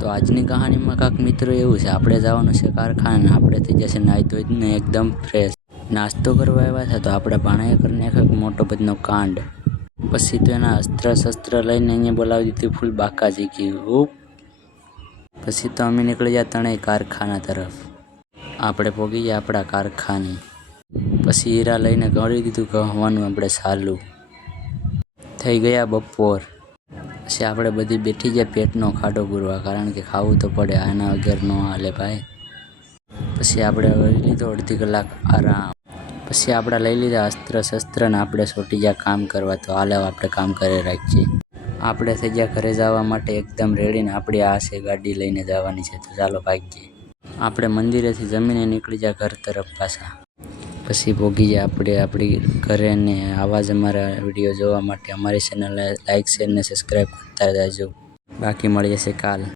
તો આજની કહાનીમાં કાંક મિત્રો એવું છે, આપણે જવાનું છે કારખાને, આપણે થઈ જશે નાહી ધોઈને એકદમ ફ્રેશ. નાસ્તો કરવા આવ્યા હતા તો આપણે ભાણાએ કરી નાખ્યો એક મોટો બધનો કાંડ. પછી તો એના અસ્ત્ર શસ્ત્ર લઈને અહીંયા બોલાવી દીધી ફૂલ બાકાજી કી ઉપ. પછી તો અમે નીકળી ગયા ત્રણેય કારખાના તરફ. આપણે પહોંચી ગયા આપણા કારખાને. પછી હીરા લઈને કરી દીધું કહવાનું આપણે ચાલુ. થઈ ગયા બપોર. પછી આપણે બધી બેઠી ગયા પેટનો ખાડો પૂરવા, કારણ કે ખાવું તો પડે, આના વગર ન હાલે ભાઈ. પછી આપણે લઈ લીધો અડધી કલાક આરામ. પછી આપણે લઈ લીધા અસ્ત્ર શસ્ત્ર ને આપણે છોટી ગયા કામ કરવા. તો હાલે આપણે કામ કરી રાખીએ. આપણે થઈ ગયા ઘરે જવા માટે એકદમ રેડી ને આપણી આ છે ગાડી લઈને જવાની છે, તો ચાલો ભાગીએ. આપણે મંદિરેથી જમીને નીકળી ગયા ઘર તરફ પાછા. પછી પહોંચી ગયા આપણે આપણી ઘરે ને. આવા જ અમારા વિડીયો જોવા માટે અમારી ચેનલને લાઇક શેર ને સબસ્ક્રાઈબ કરતા રહેજો. બાકી મળીએ છે કાલ.